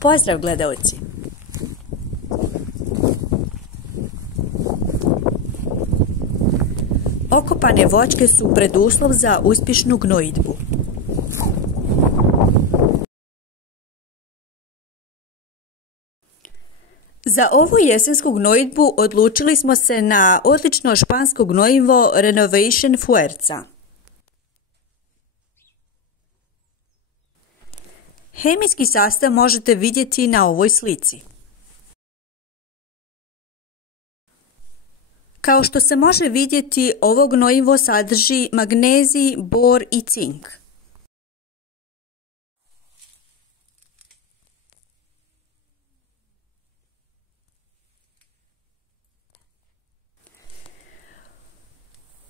Pozdrav gledaoci! Okopane voćke su preduslov za uspješnu gnojidbu. Za ovu jesensku gnojidbu odlučili smo se na odlično špansko gnojivo Renovation Fuerza. Hemijski sastav možete vidjeti na ovoj slici. Kao što se može vidjeti, ovo gnojivo sadrži magnezij, bor i cink.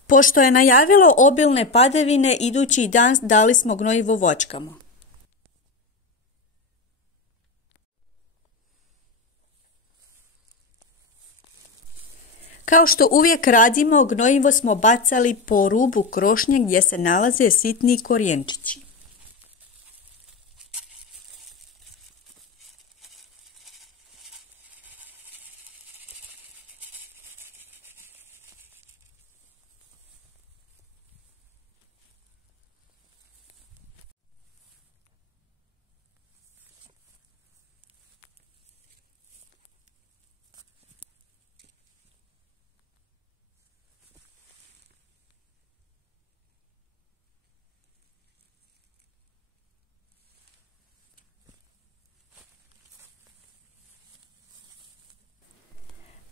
Pošto je najavilo obilne padavine, idući dan dali smo gnojivo voćkama. Kao što uvijek radimo, gnojivo smo bacali po rubu krošnje gdje se nalaze sitni korijenčići.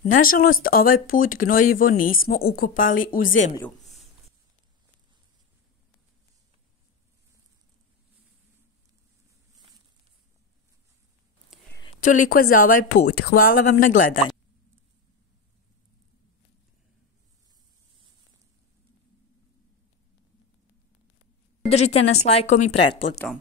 Nažalost, ovaj put gnojivo nismo ukopali u zemlju. Toliko za ovaj put. Hvala vam na gledanju. Podržite nas lajkom i pretplatom.